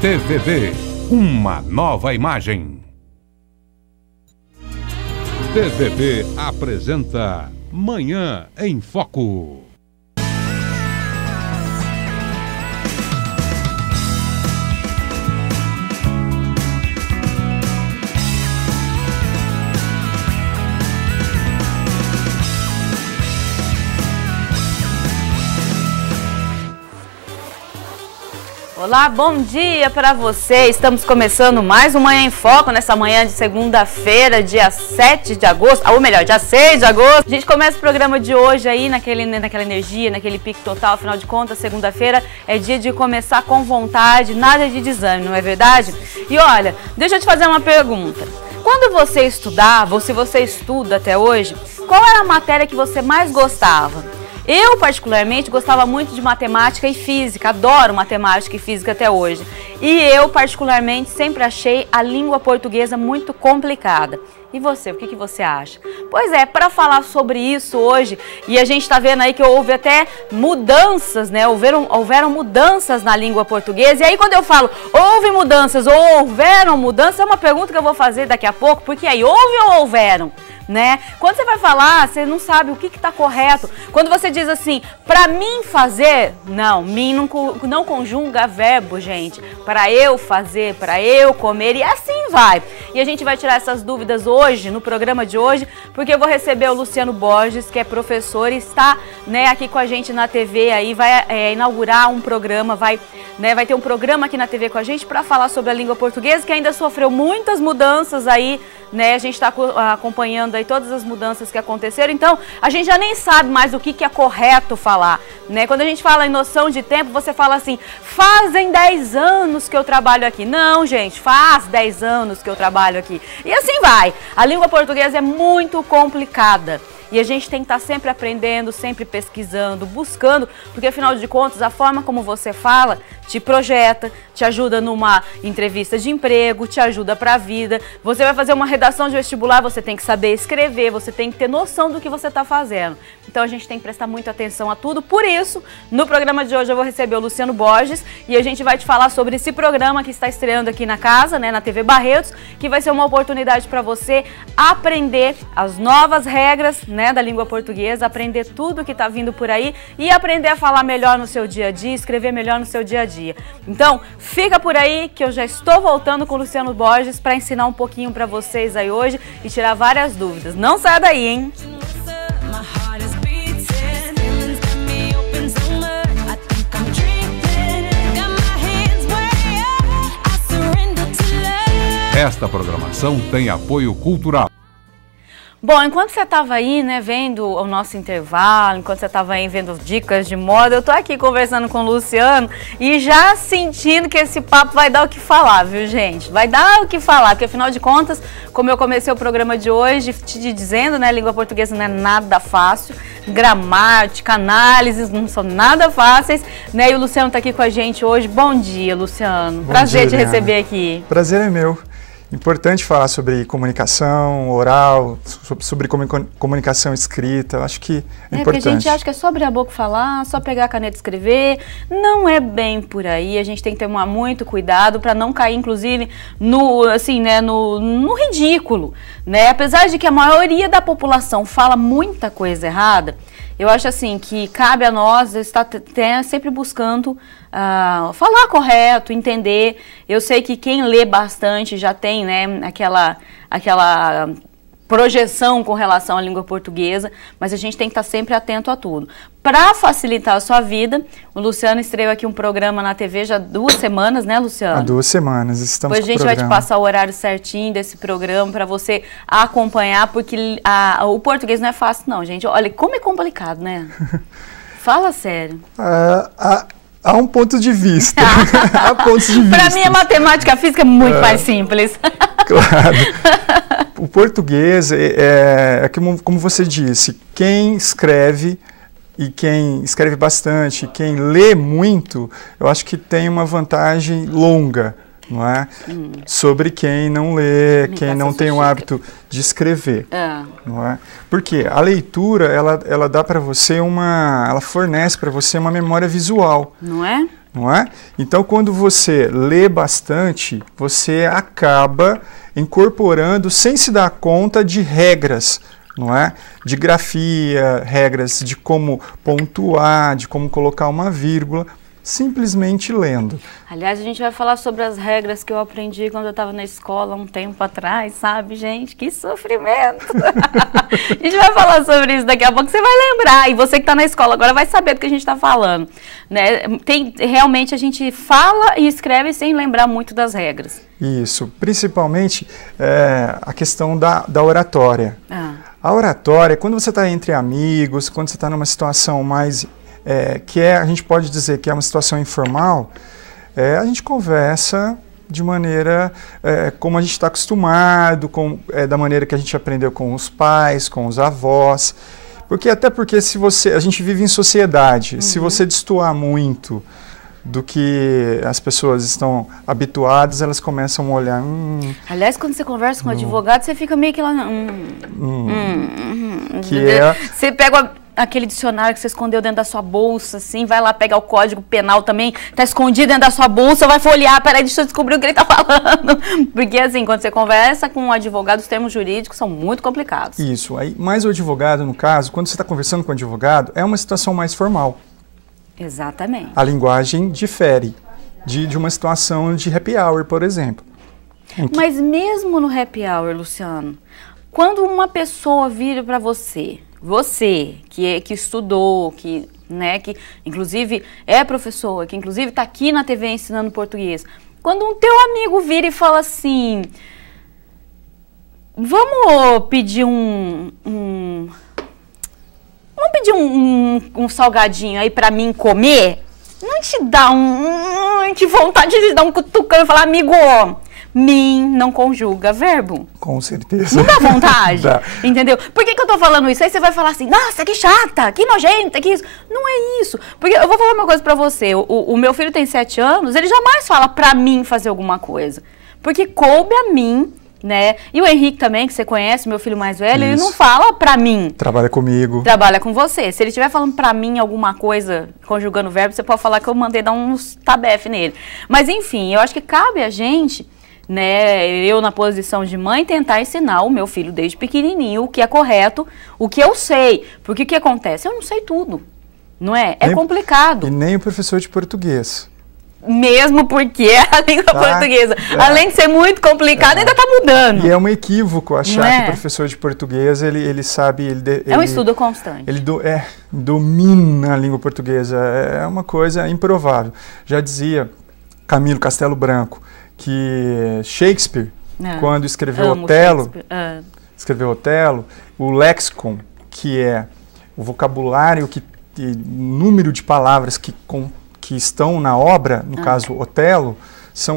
TVB, uma nova imagem. TVB apresenta Manhã em Foco. Olá, bom dia para você. Estamos começando mais um Manhã em Foco nessa manhã de segunda-feira, dia 7 de agosto, ou melhor, dia 6 de agosto. A gente começa o programa de hoje aí naquela energia, naquele pique total. Afinal de contas, segunda-feira é dia de começar com vontade, nada de desânimo, não é verdade? E olha, deixa eu te fazer uma pergunta. Quando você estudava, ou se você estuda até hoje, qual era a matéria que você mais gostava? Eu, particularmente, gostava muito de matemática e física, adoro matemática e física até hoje. E eu, particularmente, sempre achei a língua portuguesa muito complicada. E você, o que você acha? Pois é, para falar sobre isso hoje, e a gente está vendo aí que houve até mudanças, né? Houveram mudanças na língua portuguesa. E aí quando eu falo houve mudanças ou houveram mudanças, é uma pergunta que eu vou fazer daqui a pouco, porque aí houve ou houveram? Né? Quando você vai falar, você não sabe o que está correto. Quando você diz assim, para mim fazer, não, mim não conjuga verbo, gente. Para eu fazer, para eu comer, e assim vai. E a gente vai tirar essas dúvidas hoje, no programa de hoje, porque eu vou receber o Luciano Borges, que é professor e está, né, aqui com a gente na TV, aí vai inaugurar um programa, vai ter um programa aqui na TV com a gente para falar sobre a língua portuguesa, que ainda sofreu muitas mudanças aí, né? A gente está acompanhando aí todas as mudanças que aconteceram, então a gente já nem sabe mais o que é correto falar, né? Quando a gente fala em noção de tempo, você fala assim, fazem 10 anos que eu trabalho aqui. Não, gente, faz 10 anos que eu trabalho aqui. E assim vai. A língua portuguesa é muito complicada. E a gente tem que estar sempre aprendendo, sempre pesquisando, buscando, porque afinal de contas, a forma como você fala te projeta, te ajuda numa entrevista de emprego, te ajuda para a vida. Você vai fazer uma redação de vestibular, você tem que saber escrever, você tem que ter noção do que você está fazendo. Então a gente tem que prestar muita atenção a tudo. Por isso, no programa de hoje eu vou receber o Luciano Borges e a gente vai te falar sobre esse programa que está estreando aqui na casa, né, na TV Barretos, que vai ser uma oportunidade para você aprender as novas regras, né, da língua portuguesa, aprender tudo que está vindo por aí e aprender a falar melhor no seu dia a dia, escrever melhor no seu dia a dia. Então, fica por aí que eu já estou voltando com o Luciano Borges para ensinar um pouquinho para vocês aí hoje e tirar várias dúvidas. Não saia daí, hein? Esta programação tem apoio cultural. Bom, enquanto você estava aí, né, vendo o nosso intervalo, enquanto você estava aí vendo dicas de moda, eu tô aqui conversando com o Luciano e já sentindo que esse papo vai dar o que falar, viu, gente? Vai dar o que falar, porque afinal de contas, como eu comecei o programa de hoje te dizendo, né, língua portuguesa não é nada fácil, gramática, análises não são nada fáceis, né, e o Luciano tá aqui com a gente hoje. Bom dia, Luciano. Prazer te receber aqui. Prazer é meu. Importante falar sobre comunicação oral, sobre comunicação escrita, eu acho que é importante. Porque a gente acha que é só abrir a boca e falar, só pegar a caneta e escrever, não é bem por aí, a gente tem que ter muito cuidado para não cair, inclusive, no ridículo, né? Apesar de que a maioria da população fala muita coisa errada, eu acho assim que cabe a nós estar sempre buscando falar correto, entender. Eu sei que quem lê bastante já tem, né, aquela projeção com relação à língua portuguesa, mas a gente tem que estar sempre atento a tudo. Para facilitar a sua vida, o Luciano estreou aqui um programa na TV já há 2 semanas, né, Luciano? Há 2 semanas, estamos com o programa. Depois a gente vai te passar o horário certinho desse programa para você acompanhar, porque o português não é fácil não, gente. Olha, como é complicado, né? Fala sério. Há um ponto de vista. Há pontos de vista. Para mim, a matemática e a física é muito mais simples. Claro. O português é como você disse, quem escreve e quem escreve bastante, quem lê muito, eu acho que tem uma vantagem longa, não é? Sobre quem não lê, quem não tem o hábito de escrever, não é? Porque a leitura, ela dá para você ela fornece para você uma memória visual. Não é? não é? Então, quando você lê bastante, você acaba incorporando, sem se dar conta, de regras, não é? De grafia, regras de como pontuar, de como colocar uma vírgula, simplesmente lendo. Aliás, a gente vai falar sobre as regras que eu aprendi quando eu estava na escola um tempo atrás, sabe, gente? Que sofrimento! A gente vai falar sobre isso daqui a pouco, você vai lembrar. E você que está na escola agora vai saber do que a gente está falando, né? Realmente a gente fala e escreve sem lembrar muito das regras. Isso, principalmente a questão da oratória. A oratória, quando você está entre amigos, quando você está numa situação mais... a gente pode dizer que é uma situação informal, a gente conversa de maneira como a gente está acostumado, da maneira que a gente aprendeu com os pais, com os avós. Até porque a gente vive em sociedade, se você destoar muito do que as pessoas estão habituadas, elas começam a olhar... Aliás, quando você conversa com um advogado, você fica meio que lá... Você pega aquele dicionário que você escondeu dentro da sua bolsa, assim, vai lá pegar o código penal também, tá escondido dentro da sua bolsa, vai folhear, peraí, deixa eu descobrir o que ele tá falando. Porque, assim, quando você conversa com um advogado, os termos jurídicos são muito complicados. Isso, mas o advogado, no caso, quando você está conversando com o advogado, é uma situação mais formal. Exatamente. A linguagem difere de uma situação de happy hour, por exemplo. Mas mesmo no happy hour, Luciano, quando uma pessoa vira para você que estudou, que inclusive é professor, que inclusive está aqui na TV ensinando português, quando um teu amigo vira e fala assim, vamos pedir um salgadinho aí para mim comer, não te dá que vontade de dar um cutucão e falar, amigo, mim não conjuga verbo? Com certeza. Não dá vontade? Dá. Entendeu? Por que eu tô falando isso? Aí você vai falar assim, nossa, que chata, que nojenta, que isso. Não é isso. Porque eu vou falar uma coisa pra você. O meu filho tem 7 anos, ele jamais fala pra mim fazer alguma coisa. Porque coube a mim, né? E o Henrique também, que você conhece, meu filho mais velho, ele não fala pra mim. Trabalha comigo. Trabalha com você. Se ele estiver falando pra mim alguma coisa, conjugando verbo, você pode falar que eu mandei dar uns tabefe nele. Mas enfim, eu acho que cabe a gente, né, eu na posição de mãe, tentar ensinar o meu filho desde pequenininho o que é correto, o que eu sei. Porque o que acontece? Eu não sei tudo, não é? É complicado. E nem o professor de português. Mesmo porque é a língua portuguesa, além de ser muito complicado, ainda está mudando. E é um equívoco achar que o professor de português, ele sabe... É um estudo constante. Ele domina a língua portuguesa, é uma coisa improvável. Já dizia Camilo Castelo Branco, que Shakespeare, quando escreveu Otelo, o léxico, que é o vocabulário, o número de palavras que estão na obra, no caso Otelo,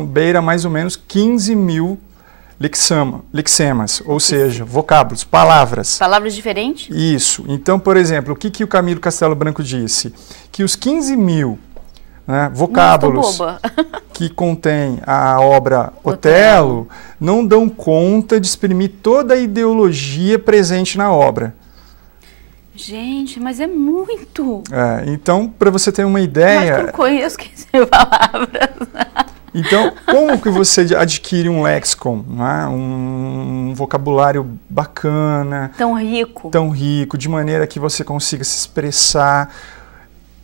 beira mais ou menos 15 mil lexemas, ou seja, vocábulos, palavras. Palavras diferentes? Isso. Então, por exemplo, o que o Camilo Castelo Branco disse? Que os 15 mil vocábulos que contém a obra Otelo não dão conta de exprimir toda a ideologia presente na obra. Gente, mas é muito. Então, para você ter uma ideia... Eu acho que eu não conheço 15 palavras. Então, como que você adquire um léxico, um vocabulário bacana... Tão rico. Tão rico, de maneira que você consiga se expressar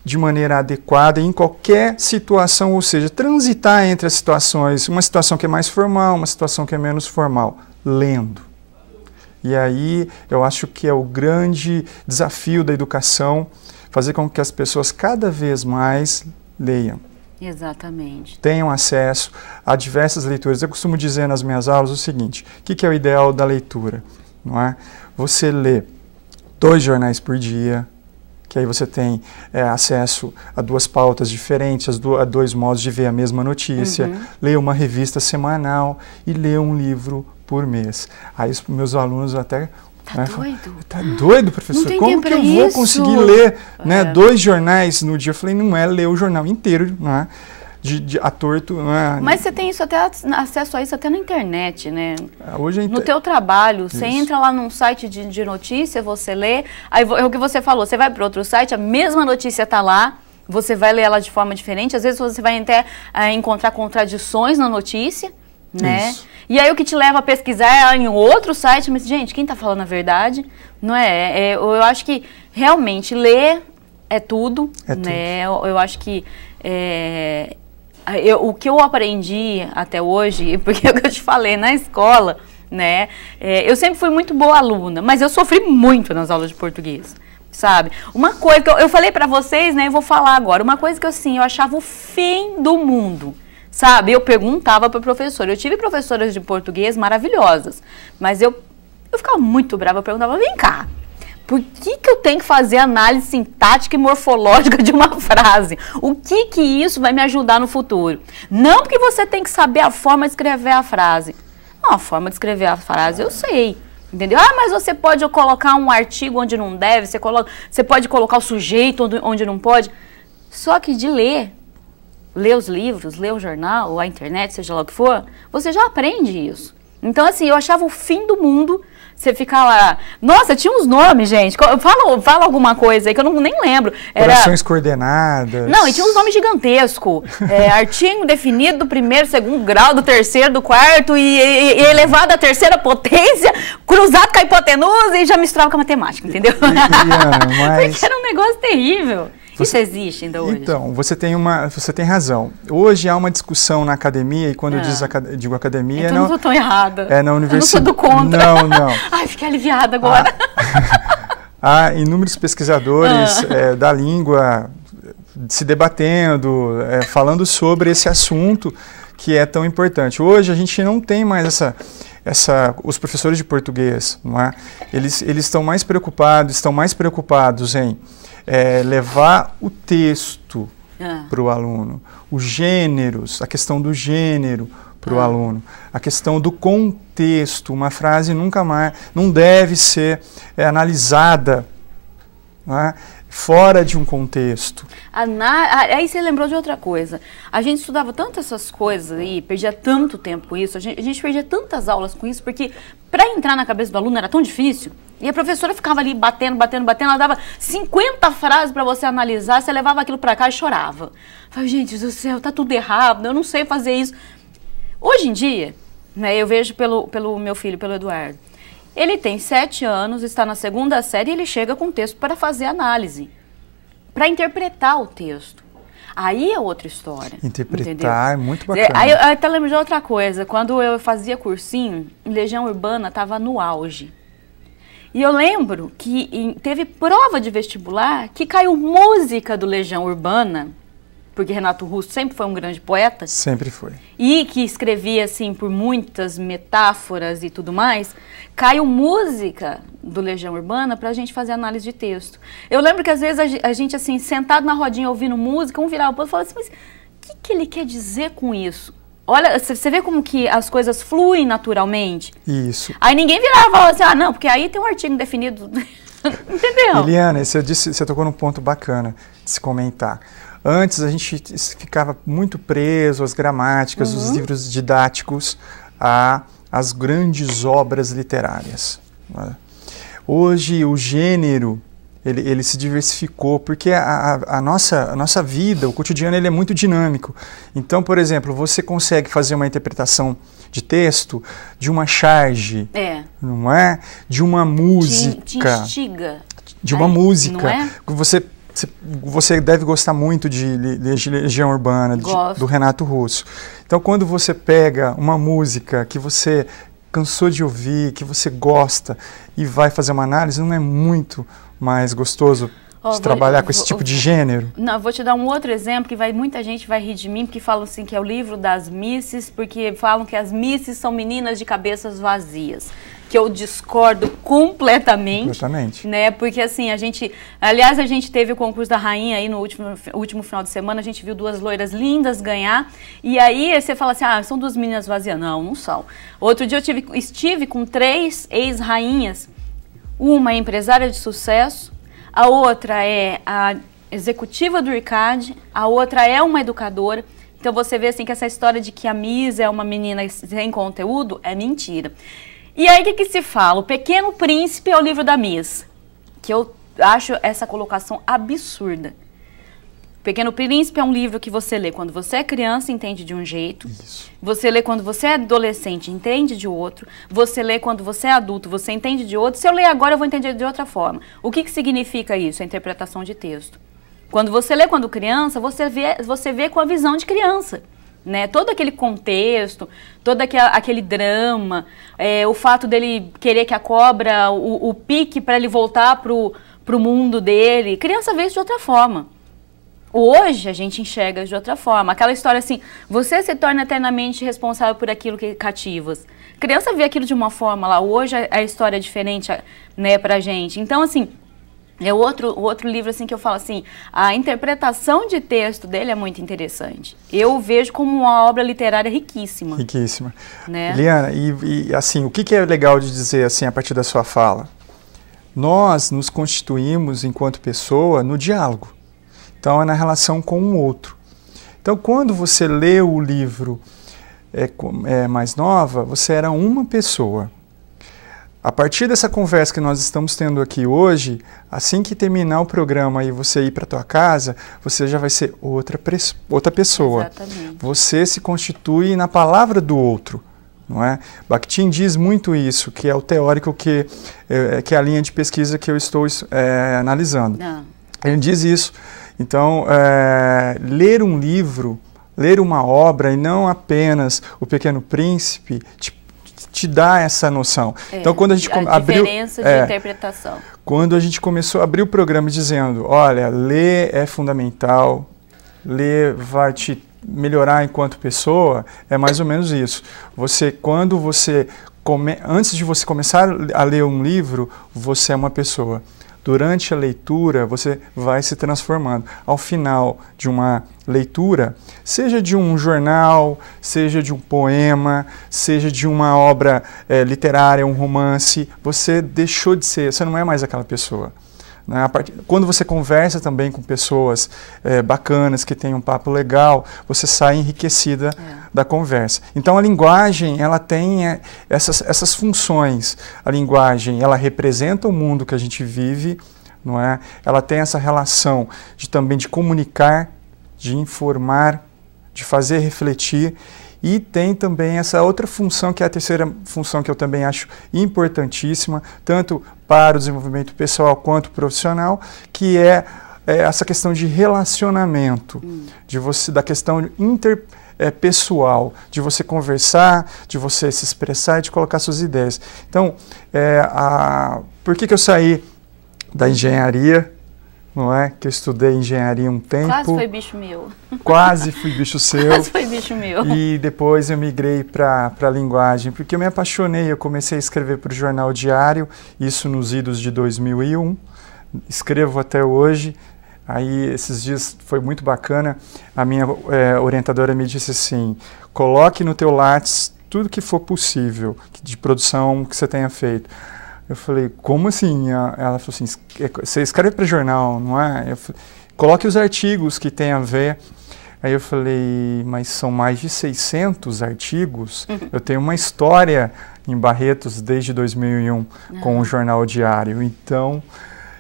de maneira adequada em qualquer situação, ou seja, transitar entre as situações, uma situação que é mais formal, uma situação que é menos formal, lendo. E aí eu acho que é o grande desafio da educação, fazer com que as pessoas cada vez mais leiam. Exatamente. Tenham acesso a diversas leituras. Eu costumo dizer nas minhas aulas o seguinte, o que é o ideal da leitura? Não é? Você lê 2 jornais por dia, que aí você tem acesso a 2 pautas diferentes, a 2 modos de ver a mesma notícia, lê uma revista semanal e lê um livro por mês. Aí os meus alunos até... doido? Tá doido, professor? Não tem Como tempo que eu vou conseguir ler 2 jornais no dia? Eu falei, não é ler o jornal inteiro, não é? A torto, não é? Mas você tem acesso a isso até na internet, né? Hoje no teu trabalho, você entra lá num site de notícia, você lê, aí é o que você falou, você vai para outro site, a mesma notícia está lá, você vai ler ela de forma diferente, às vezes você vai até encontrar contradições na notícia, né? Isso. E aí o que te leva a pesquisar em outro site, mas gente, quem está falando a verdade? Não é? Eu acho que realmente ler é tudo, né? Eu acho que o que eu aprendi até hoje, porque é o que eu te falei na escola, né? Eu sempre fui muito boa aluna, mas eu sofri muito nas aulas de português, sabe? Uma coisa que eu falei pra vocês, né? Eu vou falar agora. Uma coisa que eu achava o fim do mundo, sabe? Eu perguntava para o professor. Eu tive professoras de português maravilhosas, mas eu ficava muito brava. Eu perguntava, vem cá, por que eu tenho que fazer análise sintática e morfológica de uma frase? O que isso vai me ajudar no futuro? Não porque você tem que saber a forma de escrever a frase. Não, a forma de escrever a frase eu sei, entendeu? Ah, mas você pode colocar um artigo onde não deve, você pode colocar o sujeito onde não pode. Só que de ler os livros, ler o jornal, a internet, seja lá o que for, você já aprende isso. Então, assim, eu achava o fim do mundo você ficar lá. Nossa, tinha uns nomes, gente. Fala alguma coisa aí que eu nem lembro. Orações coordenadas. Não, e tinha uns nomes gigantescos. Artigo definido do primeiro, segundo grau, do terceiro, do quarto, e elevado à terceira potência, cruzado com a hipotenusa, e já misturava com a matemática, entendeu? Porque era um negócio terrível. Isso existe ainda hoje? Então, você tem razão. Hoje há uma discussão na academia, e quando eu digo academia... Então não estou tão errada. É na universidade. Eu não sou do contra. Não. Ai, fiquei aliviada agora. Há inúmeros pesquisadores da língua se debatendo, falando sobre esse assunto que é tão importante. Hoje a gente não tem mais os professores de português, não é? Eles estão mais preocupados em levar o texto para o aluno, os gêneros, a questão do gênero para o aluno, a questão do contexto. Uma frase nunca mais, não deve ser analisada, não é? Fora de um contexto. Aí você lembrou de outra coisa. A gente estudava tanto essas coisas aí, perdia tanto tempo com isso, a gente perdia tantas aulas com isso, porque para entrar na cabeça do aluno era tão difícil. E a professora ficava ali batendo, ela dava 50 frases para você analisar, você levava aquilo para cá e chorava. Falei, gente do céu, tá tudo errado, eu não sei fazer isso. Hoje em dia, né, eu vejo pelo meu filho, pelo Eduardo, ele tem 7 anos, está na 2ª série e ele chega com texto para fazer análise, para interpretar o texto. Aí é outra história. Interpretar, entendeu? É muito bacana. Aí eu até lembro de outra coisa. Quando eu fazia cursinho, Legião Urbana estava no auge. E eu lembro que teve prova de vestibular que caiu música do Legião Urbana, porque Renato Russo sempre foi um grande poeta. Sempre foi. E que escrevia, assim, por muitas metáforas e tudo mais. Caiu música do Legião Urbana para a gente fazer análise de texto. Eu lembro que às vezes a gente, assim, sentado na rodinha ouvindo música, um virava o outro e falava assim, mas o que ele quer dizer com isso? Olha, você vê como que as coisas fluem naturalmente? Isso. Aí ninguém virava e falava assim, não, porque aí tem um artigo definido. Entendeu? Eliana, você tocou num ponto bacana de se comentar. Antes a gente ficava muito preso às gramáticas, os livros didáticos, às grandes obras literárias. Hoje o gênero ele se diversificou, porque a nossa vida, o cotidiano, ele é muito dinâmico. Então, por exemplo, você consegue fazer uma interpretação de texto de uma charge, não é? De uma música. Te instiga. De uma música. Não é? Você deve gostar muito de Legião Urbana, do Renato Russo. Então, quando você pega uma música que você cansou de ouvir, que você gosta, e vai fazer uma análise, não é muito mais gostoso de trabalhar com esse tipo de gênero? Não, vou te dar um outro exemplo que muita gente vai rir de mim, porque falam assim que é o livro das misses, porque falam que as misses são meninas de cabeças vazias. Que eu discordo completamente, né? Porque assim, a gente teve o concurso da rainha aí no último final de semana, a gente viu 2 loiras lindas ganhar, e aí você fala assim, são 2 meninas vazias. Não são. Outro dia eu estive com 3 ex-rainhas, uma é empresária de sucesso, a outra é a executiva do IRCAD, a outra é uma educadora. Então você vê assim que essa história de que a Miss é uma menina sem conteúdo é mentira. E aí o que se fala? O Pequeno Príncipe é o livro da Miss, que eu acho essa colocação absurda. Pequeno Príncipe é um livro que você lê quando você é criança, entende de um jeito. Isso. Você lê quando você é adolescente, entende de outro. Você lê quando você é adulto, você entende de outro. Se eu ler agora, eu vou entender de outra forma. O que significa isso? A interpretação de texto. Quando você lê quando criança, você vê com a visão de criança. Né? Todo aquele contexto, todo aquele drama, o fato dele querer que a cobra o pique para ele voltar pro mundo dele. Criança vê isso de outra forma. Hoje a gente enxerga de outra forma. Aquela história assim, você se torna eternamente responsável por aquilo que cativas. Criança vê aquilo de uma forma lá, hoje a história é diferente, né, pra gente. Então, assim, é outro livro assim que eu falo assim, a interpretação de texto dele é muito interessante. Eu vejo como uma obra literária riquíssima. Riquíssima. Né? Eliana, e assim, o que é legal de dizer assim a partir da sua fala? Nós nos constituímos enquanto pessoa no diálogo. Então, é na relação com o outro. Então, quando você lê o livro mais nova, você era uma pessoa. A partir dessa conversa que nós estamos tendo aqui hoje, assim que terminar o programa e você ir para a tua casa, você já vai ser outra pessoa. Exatamente. Você se constitui na palavra do outro. Não é? Bakhtin diz muito isso, que é o teórico que é a linha de pesquisa que eu estou analisando. Não. Ele diz isso. Então, ler um livro, ler uma obra e não apenas O Pequeno Príncipe, te dá essa noção. Então, quando a gente abriu, diferença de interpretação. Quando a gente começou a abrir o programa dizendo, olha, ler é fundamental, ler vai te melhorar enquanto pessoa, é mais ou menos isso. Antes de você começar a ler um livro, você é uma pessoa. Durante a leitura, você vai se transformando. Ao final de uma leitura, seja de um jornal, seja de um poema, seja de uma obra literária, um romance, você deixou de ser, você não é mais aquela pessoa. Né? Quando você conversa também com pessoas bacanas, que têm um papo legal, você sai enriquecida da conversa. Então a linguagem, ela tem essas funções. A linguagem, ela representa o mundo que a gente vive, não é? Ela tem essa relação também de comunicar, de informar, de fazer refletir, e tem também essa outra função, que é a terceira função que eu também acho importantíssima, tanto para o desenvolvimento pessoal quanto profissional, que é essa questão de relacionamento, da questão interpessoal, de você conversar, de você se expressar e de colocar suas ideias. Então, por que eu saí da engenharia? Não é? Que eu estudei engenharia um tempo. Quase foi bicho meu. Quase fui bicho seu. Quase foi bicho meu. E depois eu migrei para a linguagem, porque eu me apaixonei. Eu comecei a escrever para o Jornal Diário, isso nos idos de 2001. Escrevo até hoje. Aí, esses dias, foi muito bacana. A minha orientadora me disse assim, coloque no teu Lattes tudo que for possível de produção que você tenha feito. Eu falei, como assim? Ela falou assim, você escreve para jornal, não é? Eu falei, coloque os artigos que tem a ver. Aí eu falei, mas são mais de 600 artigos? Eu tenho uma história em Barretos desde 2001 com o Jornal Diário. Então,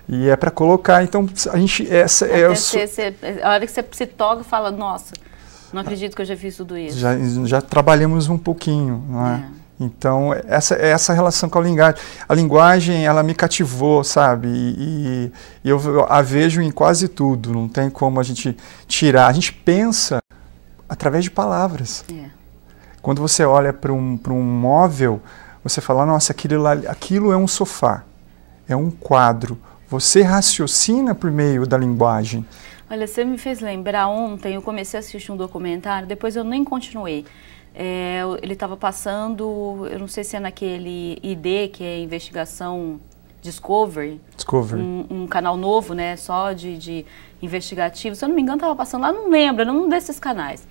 e é para colocar. Então, a gente... A hora que você se toca, fala, nossa, não acredito que eu já fiz tudo isso. Já trabalhamos um pouquinho, não é? Então, essa relação com a linguagem. A linguagem, ela me cativou, sabe? E eu a vejo em quase tudo, não tem como a gente tirar. A gente pensa através de palavras. Quando você olha para um móvel, você fala, nossa, aquilo é um sofá, é um quadro. Você raciocina por meio da linguagem. Olha, você me fez lembrar ontem, eu comecei a assistir um documentário, depois eu nem continuei. Ele estava passando, eu não sei se é naquele ID, que é Investigação Discovery. Um canal novo, né, só de investigativo. Se eu não me engano, estava passando lá, não lembro, era um desses canais.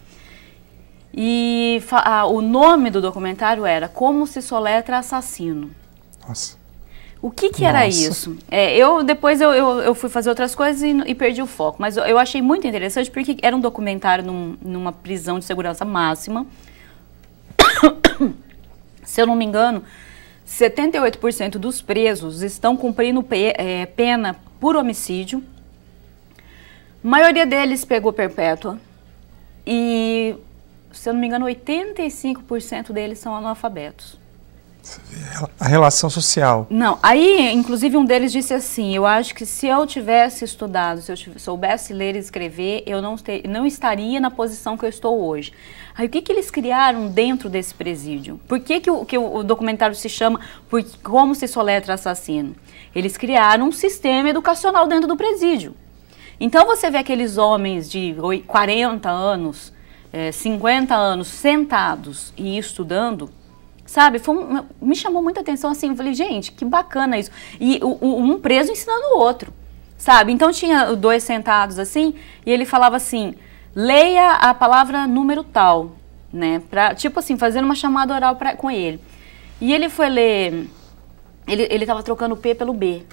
E o nome do documentário era Como se soletra assassino. Nossa. O que era isso? Depois eu fui fazer outras coisas e perdi o foco. Mas eu achei muito interessante porque era um documentário numa prisão de segurança máxima. Se eu não me engano, 78% dos presos estão cumprindo pena por homicídio. A maioria deles pegou perpétua e, se eu não me engano, 85% deles são analfabetos. A relação social. Não, aí, inclusive, um deles disse assim, eu acho que se eu tivesse estudado, se eu soubesse ler e escrever, eu não estaria na posição que eu estou hoje. Aí, o que eles criaram dentro desse presídio? Por que o documentário se chama Como se soletra assassino? Eles criaram um sistema educacional dentro do presídio. Então, você vê aqueles homens de 40 anos, 50 anos, sentados e estudando, sabe, me chamou muita atenção assim, eu falei, gente, que bacana isso. E um preso ensinando o outro, sabe? Então tinha dois sentados assim, e ele falava assim, leia a palavra número tal, né? Tipo assim, fazendo uma chamada oral com ele. E ele foi ler, ele estava trocando o P pelo B.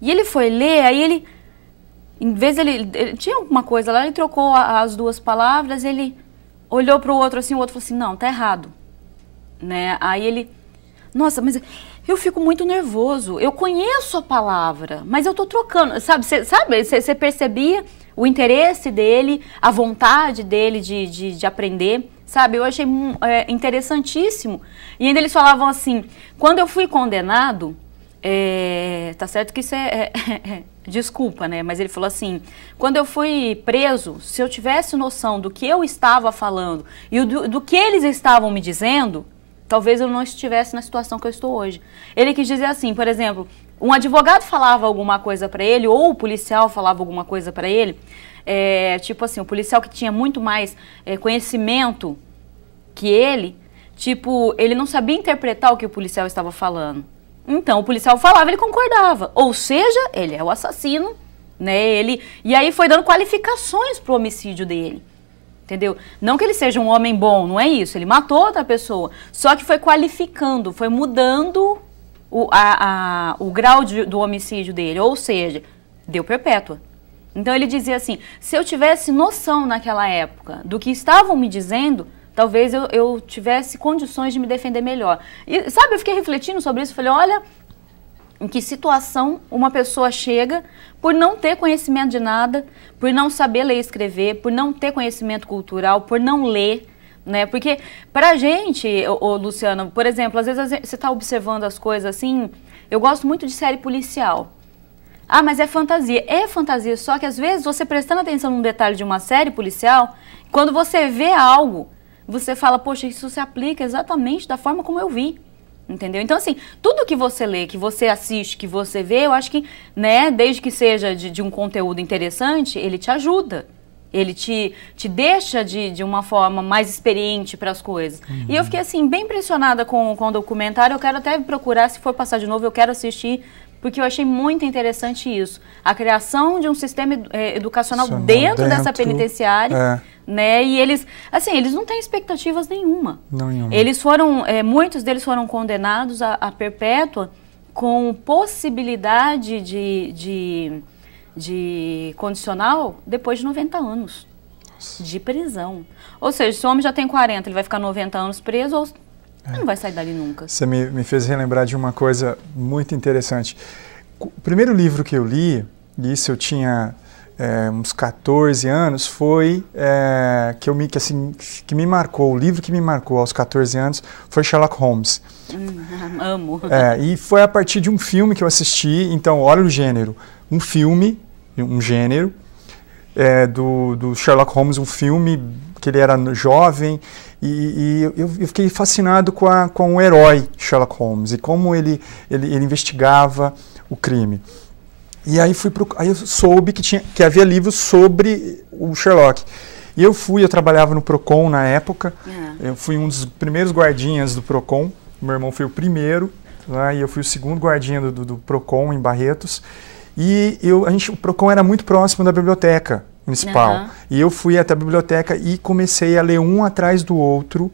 E ele foi ler, aí ele, em vez ele tinha alguma coisa lá, ele trocou as duas palavras, ele olhou para o outro assim, o outro falou assim, não, tá errado. Né? Aí ele, nossa, mas eu fico muito nervoso, eu conheço a palavra, mas eu tô trocando, sabe, você percebia o interesse dele, a vontade dele de aprender, sabe, eu achei interessantíssimo, e ainda eles falavam assim, quando eu fui condenado, tá certo que isso desculpa, né, mas ele falou assim, quando eu fui preso, se eu tivesse noção do que eu estava falando e do que eles estavam me dizendo, talvez eu não estivesse na situação que eu estou hoje. Ele quis dizer assim, por exemplo, um advogado falava alguma coisa para ele, ou o policial falava alguma coisa para ele, tipo assim, o policial que tinha muito mais conhecimento que ele, tipo, ele não sabia interpretar o que o policial estava falando. Então, o policial falava, ele concordava. Ou seja, ele é o assassino, né? E aí foi dando qualificações pro homicídio dele. Entendeu? Não que ele seja um homem bom, não é isso. Ele matou outra pessoa. Só que foi qualificando, foi mudando o grau do homicídio dele. Ou seja, deu perpétua. Então ele dizia assim, se eu tivesse noção naquela época do que estavam me dizendo, talvez eu tivesse condições de me defender melhor. E sabe, eu fiquei refletindo sobre isso, falei, olha, em que situação uma pessoa chega por não ter conhecimento de nada, por não saber ler e escrever, por não ter conhecimento cultural, por não ler, né? Porque pra gente, Luciana, por exemplo, às vezes você está observando as coisas assim, eu gosto muito de série policial. Ah, mas é fantasia, só que às vezes você prestando atenção num detalhe de uma série policial, quando você vê algo, você fala, poxa, isso se aplica exatamente da forma como eu vi. Entendeu? Então, assim, tudo que você lê, que você assiste, que você vê, eu acho que, né, desde que seja de um conteúdo interessante, ele te ajuda. Ele te deixa de uma forma mais experiente para as coisas. Uhum. E eu fiquei, assim, bem impressionada com o documentário. Eu quero até procurar, se for passar de novo, eu quero assistir, porque eu achei muito interessante isso. A criação de um sistema educacional dentro dessa penitenciária. Né? E eles, assim, eles não têm expectativas nenhuma. Eles foram, muitos deles foram condenados a perpétua com possibilidade de condicional depois de 90 anos de prisão. Ou seja, se o homem já tem 40, ele vai ficar 90 anos preso ou não vai sair dali nunca. Você me fez relembrar de uma coisa muito interessante. O primeiro livro que eu li, isso eu tinha uns 14 anos, foi que me marcou, o livro que me marcou aos 14 anos foi Sherlock Holmes. Amo. E foi a partir de um filme que eu assisti, então olha o gênero, um filme, um gênero do Sherlock Holmes, um filme que ele era jovem, e eu fiquei fascinado com o herói Sherlock Holmes e como ele investigava o crime. E aí eu soube que havia livros sobre o Sherlock. E eu trabalhava no Procon na época, eu fui um dos primeiros guardinhas do Procon, meu irmão foi o primeiro, né, e eu fui o segundo guardinha do Procon em Barretos. E o Procon era muito próximo da biblioteca municipal. Uhum. E eu fui até a biblioteca e comecei a ler um atrás do outro.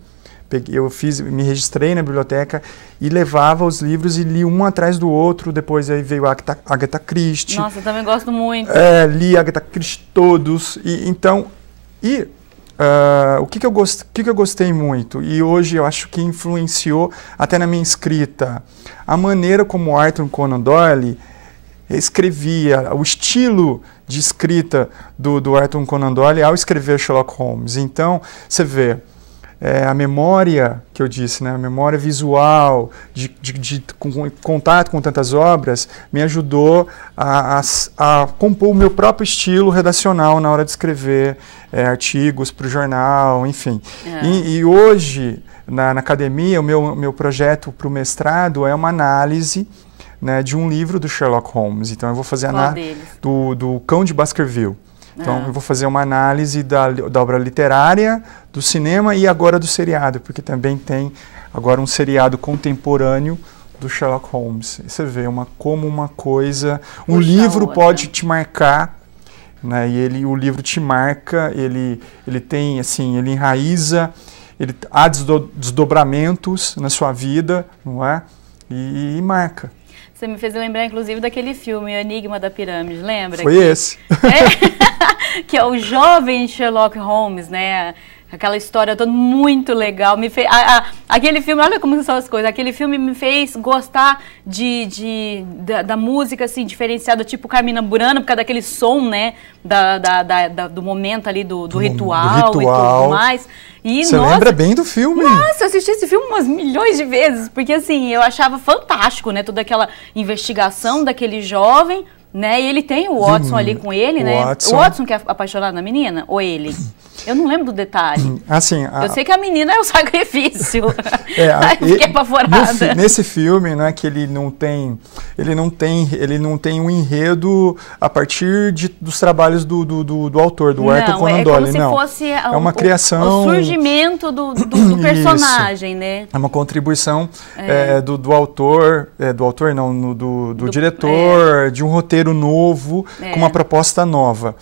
Me registrei na biblioteca e levava os livros e li um atrás do outro. Depois aí veio Agatha Christie. Nossa, eu também gosto muito. Li Agatha Christie todos. O que eu gostei muito, e hoje eu acho que influenciou até na minha escrita, a maneira como Arthur Conan Doyle escrevia, o estilo de escrita do Arthur Conan Doyle ao escrever Sherlock Holmes. Então, você vê, a memória que eu disse, né, a memória visual, de contato com tantas obras, me ajudou a compor o meu próprio estilo redacional na hora de escrever artigos para o jornal, enfim. E hoje, na academia, o meu projeto para o mestrado é uma análise, né, de um livro do Sherlock Holmes. Então eu vou fazer do Cão de Baskerville. Então eu vou fazer uma análise da obra literária, do cinema e agora do seriado, porque também tem agora um seriado contemporâneo do Sherlock Holmes. E você vê como uma coisa, um livro pode te marcar, né? E o livro te marca, ele tem assim, ele enraiza, há desdobramentos na sua vida, não é? E marca. Você me fez lembrar, inclusive, daquele filme, O Enigma da Pirâmide, lembra? Foi esse. Que é o jovem Sherlock Holmes, né? Aquela história toda muito legal. Aquele filme, olha como são as coisas, aquele filme me fez gostar da música, assim, diferenciada, tipo Carmina Burana, por causa daquele som, né? Do momento ali do ritual e tudo mais. E, você lembra bem do filme? Nossa, eu assisti esse filme umas milhões de vezes, porque assim, eu achava fantástico, né? Toda aquela investigação daquele jovem, né? E ele tem o Watson ali com ele, né? O Watson que é apaixonado na menina? Ou ele? Eu não lembro do detalhe. Assim, eu sei que a menina é o sacrifício. Fiquei apavorada. Nesse filme, né, que ele não tem um enredo a partir dos trabalhos do autor, do Arthur Conan Doyle. É como se fosse uma criação, o surgimento do personagem, né? É uma contribuição do autor, do diretor, de um roteiro novo, com uma proposta nova.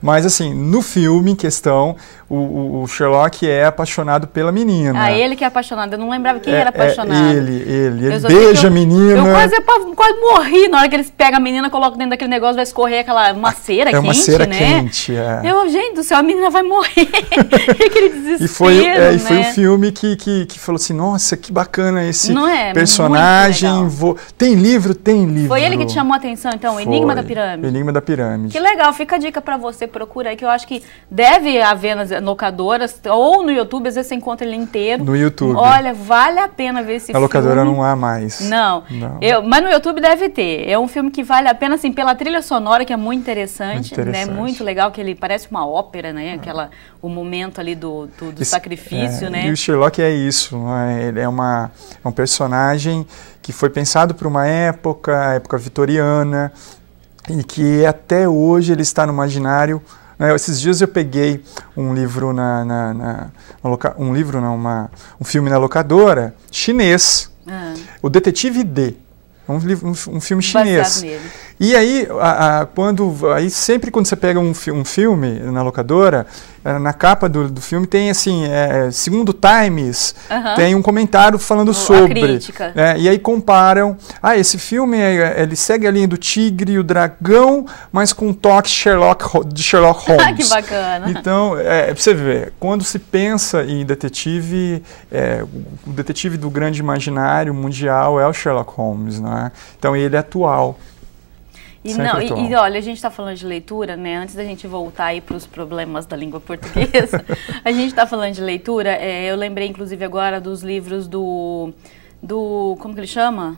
Mas assim, no filme em questão, o Sherlock é apaixonado pela menina. Ele que é apaixonado. Eu não lembrava quem era apaixonado. Ele beija a menina. Eu quase morri na hora que eles pegam a menina, colocam dentro daquele negócio, vai escorrer uma cera quente, uma cera né? quente, gente do céu, a menina vai morrer. Aquele desespero, e foi o filme que falou assim, nossa, que bacana esse personagem. Tem livro? Tem livro. Foi ele que te chamou a atenção, então? O Enigma da Pirâmide. Enigma da Pirâmide. Que legal, fica a dica pra você, procura aí, que eu acho que deve haver nas locadoras, ou no YouTube, às vezes você encontra ele inteiro. No YouTube. Olha, vale a pena ver esse filme. A locadora não há mais. Não. Mas no YouTube deve ter. É um filme que vale a pena, assim, pela trilha sonora, que é muito interessante. Né? Muito legal, que ele parece uma ópera, né? O momento ali do sacrifício, né? E o Sherlock é isso, né? Ele é um personagem que foi pensado para uma época, a época vitoriana, e que até hoje ele está no imaginário. Esses dias eu peguei um livro um filme na locadora chinês, O Detetive D, um filme chinês. E aí, sempre quando você pega um filme na locadora, na capa do filme tem assim, segundo Times, tem um comentário falando sobre. A crítica. E aí comparam, esse filme ele segue a linha do tigre e o dragão, mas com um toque de Sherlock Holmes. Que bacana. Então, pra você ver, quando se pensa em detetive, o detetive do grande imaginário mundial é o Sherlock Holmes, não é? Então ele é atual. E olha, a gente está falando de leitura, né? Antes da gente voltar aí para os problemas da língua portuguesa, a gente está falando de leitura. Eu lembrei, inclusive, agora dos livros do como que ele chama?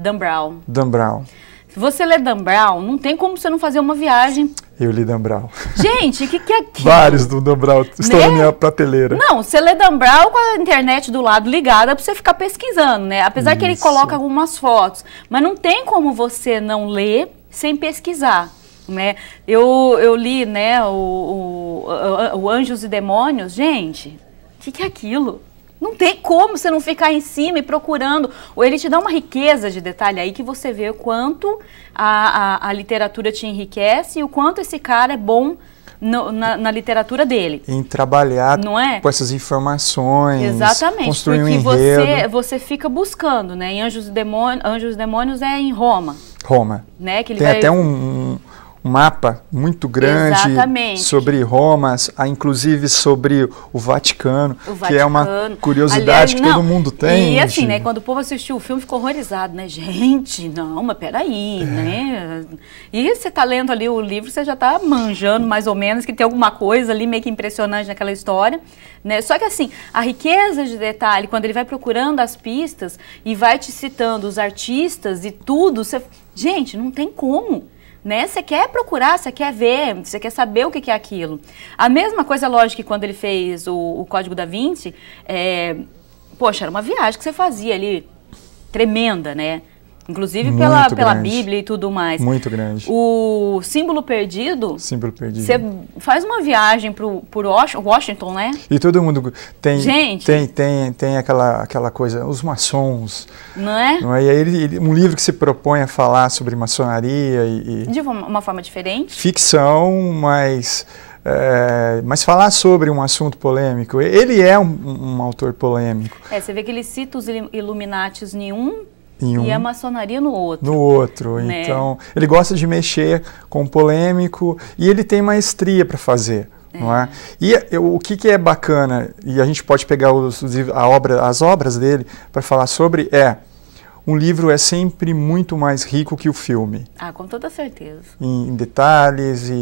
Dan Brown. Dan Brown. Se você lê Dan Brown, não tem como você não fazer uma viagem. Eu li Dan Brown. Gente, o que é aquilo? Vários do Dan Brown estão na minha prateleira. Não, você lê Dan Brown com a internet do lado ligada para você ficar pesquisando, né? Apesar que ele coloca algumas fotos. Mas não tem como você não ler sem pesquisar, né? Eu li, né, o Anjos e Demônios. Gente, o que é aquilo? Não tem como você não ficar em cima e procurando. Ou ele te dá uma riqueza de detalhe aí que você vê o quanto a literatura te enriquece e o quanto esse cara é bom na literatura dele. Em trabalhar com essas informações. Exatamente, construir porque um enredo. você fica buscando, né? Em Anjos e Demônios é em Roma. Roma. Né? Que ele tem até mapa muito grande sobre Roma, inclusive sobre o Vaticano, que é uma curiosidade que todo mundo tem. E assim, né, quando o povo assistiu o filme ficou horrorizado, né? Gente, não, mas peraí, né? E você tá lendo ali o livro, você já tá manjando mais ou menos que tem alguma coisa ali meio que impressionante naquela história, né? Só que assim, a riqueza de detalhe, quando ele vai procurando as pistas e vai te citando os artistas e tudo, você... Gente, não tem como. Né? Você quer procurar, você quer ver, você quer saber o que é aquilo. A mesma coisa, lógico, que quando ele fez o Código da Vinci, poxa, era uma viagem que você fazia ali, tremenda, né? Inclusive pela Bíblia e tudo mais. Muito grande. O Símbolo Perdido. Símbolo Perdido. Você faz uma viagem por Washington, né? E todo mundo tem. Gente. Tem aquela coisa, os maçons. Não é? Não é? E aí um livro que se propõe a falar sobre maçonaria e de uma forma diferente. Ficção, mas falar sobre um assunto polêmico. Ele é um autor polêmico. Você vê que ele cita os Illuminatis em um e a maçonaria no outro. No outro, né? Então, ele gosta de mexer com o polêmico e ele tem maestria para fazer, não é? E o que é bacana, e a gente pode pegar as obras dele para falar sobre, um livro é sempre muito mais rico que o filme. Ah, com toda certeza. Em detalhes,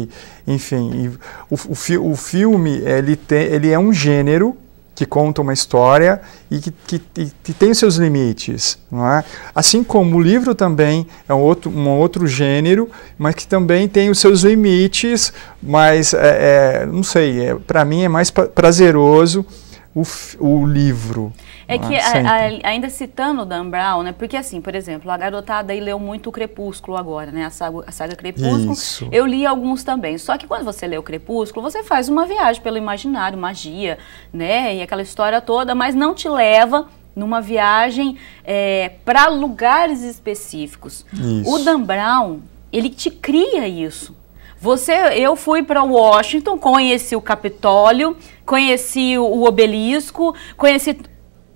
enfim. O filme, ele é um gênero que conta uma história e que tem os seus limites, não é? Assim como o livro também é um outro gênero, mas que também tem os seus limites, mas, não sei, para mim é mais prazeroso o livro. Que, ainda citando o Dan Brown, né? Porque assim, por exemplo, a garotada aí leu muito o Crepúsculo agora, né? A saga Crepúsculo. Isso. Eu li alguns também. Só que quando você lê o Crepúsculo, você faz uma viagem pelo imaginário, magia, né? E aquela história toda, mas não te leva numa viagem para lugares específicos. Isso. O Dan Brown, ele te cria isso. Eu fui para Washington, conheci o Capitólio, conheci o Obelisco, conheci...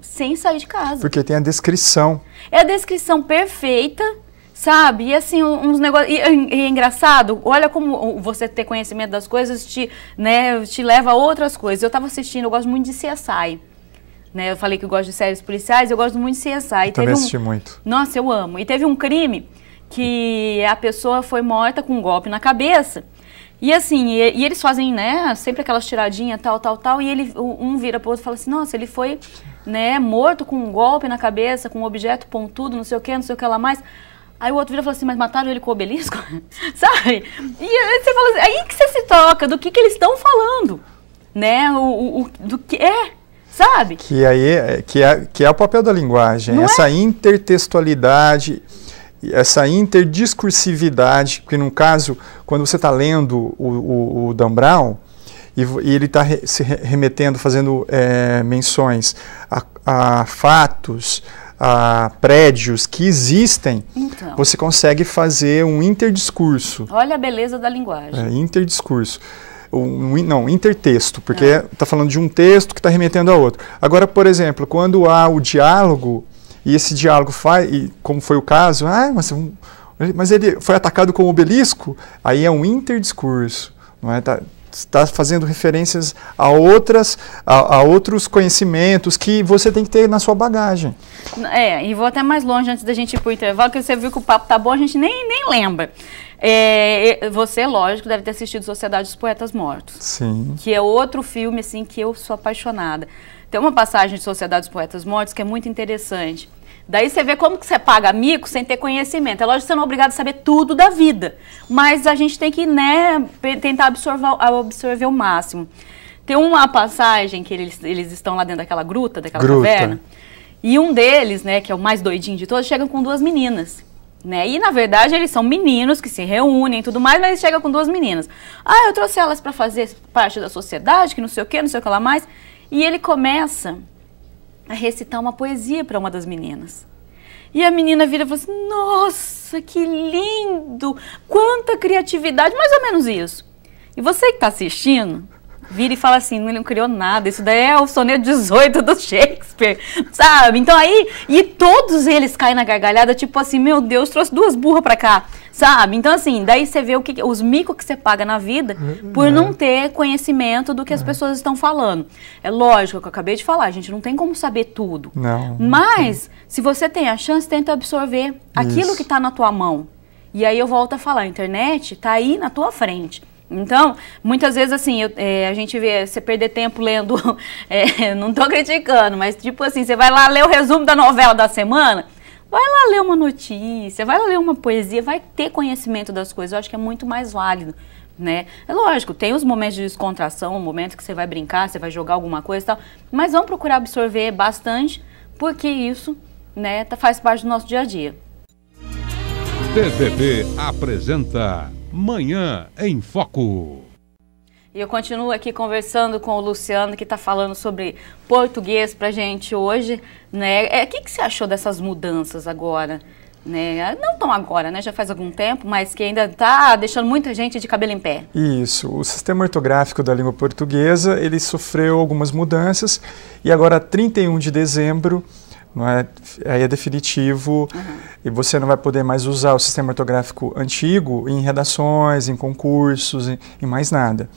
sem sair de casa. Porque tem a descrição. É a descrição perfeita, sabe? E assim, uns negócios... E é engraçado, olha como você ter conhecimento das coisas te leva a outras coisas. Eu estava assistindo, eu gosto muito de CSI. Né? Eu falei que eu gosto de séries policiais, eu gosto muito de CSI. Eu também assisti muito. Nossa, eu amo. E teve um crime que a pessoa foi morta com um golpe na cabeça. E assim, e eles fazem, né, sempre aquelas tiradinhas, tal, e um vira pro outro e fala assim, nossa, ele foi, né, morto com um golpe na cabeça, com um objeto pontudo, não sei o que lá mais. Aí o outro vira e fala assim, mas mataram ele com o obelisco? Sabe? E aí você fala assim, aí que você se toca do que eles estão falando, né, do que sabe? Que é o papel da linguagem, essa intertextualidade, essa interdiscursividade, porque no caso, quando você está lendo o Dan Brown, e ele está se remetendo, fazendo menções a fatos, a prédios que existem, então, você consegue fazer um interdiscurso. Olha a beleza da linguagem. Interdiscurso. Não, intertexto, porque está falando de um texto que está remetendo a outro. Agora, por exemplo, quando há o diálogo, e esse diálogo como foi o caso, mas ele foi atacado com o obelisco, aí é um interdiscurso, não é? Está fazendo referências a outros conhecimentos que você tem que ter na sua bagagem. E vou até mais longe antes da gente ir para o intervalo, porque você viu que o papo tá bom, a gente nem lembra. Você, lógico, deve ter assistido Sociedade dos Poetas Mortos. Sim. Que é outro filme, assim, que eu sou apaixonada. Tem uma passagem de Sociedade dos Poetas Mortos que é muito interessante. Daí você vê como que você paga mico sem ter conhecimento. É lógico que você não é obrigado a saber tudo da vida, mas a gente tem que, né, tentar absorver o máximo. Tem uma passagem que eles estão lá dentro daquela gruta, daquela caverna, e um deles, né, que é o mais doidinho de todos, chega com duas meninas. Né? E, na verdade, eles são meninos que se reúnem e tudo mais, mas eles chegam com duas meninas. Eu trouxe elas para fazer parte da sociedade, que não sei o que lá mais. E ele começa a recitar uma poesia para uma das meninas. E a menina vira e fala assim, nossa, que lindo, quanta criatividade, mais ou menos isso. E você que está assistindo, vira e fala assim, ele não criou nada, isso daí é o soneto 18 do Shakespeare, sabe? Então aí, e todos eles caem na gargalhada, tipo assim, meu Deus, trouxe 2 burras pra cá, sabe? Então assim, daí você vê os micos que você paga na vida por não ter conhecimento do que as pessoas estão falando. É lógico, que eu acabei de falar, a gente não tem como saber tudo. Não. Mas, se você tem a chance, tenta absorver aquilo que está na tua mão. E aí eu volto a falar, a internet está aí na tua frente. Então, muitas vezes, assim, a gente vê você perder tempo lendo, não estou criticando, mas tipo assim, você vai lá ler o resumo da novela da semana, vai lá ler uma notícia, vai lá ler uma poesia, vai ter conhecimento das coisas, eu acho que é muito mais válido, né? É lógico, tem os momentos de descontração, o momento que você vai brincar, você vai jogar alguma coisa e tal, mas vamos procurar absorver bastante, porque isso, né, faz parte do nosso dia a dia. TVB apresenta Manhã em Foco. E eu continuo aqui conversando com o Luciano, que está falando sobre português para a gente hoje, né? O que você achou dessas mudanças agora? Né? Não tão agora, né? Já faz algum tempo, mas que ainda está deixando muita gente de cabelo em pé. Isso. O sistema ortográfico da língua portuguesa, ele sofreu algumas mudanças e agora, 31 de dezembro, não é, aí é definitivo e você não vai poder mais usar o sistema ortográfico antigo em redações, em concursos, em mais nada.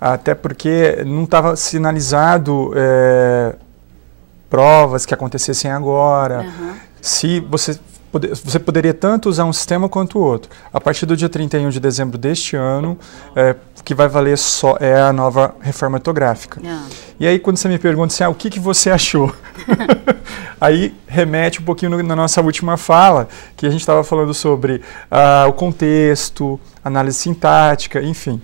Até porque não estava sinalizado provas que acontecessem agora. Se você poderia tanto usar um sistema quanto o outro. A partir do dia 31 de dezembro deste ano, o que vai valer só é a nova reforma ortográfica. E aí, quando você me pergunta assim, o que você achou? Aí remete um pouquinho na nossa última fala, que a gente estava falando sobre o contexto, análise sintática, enfim.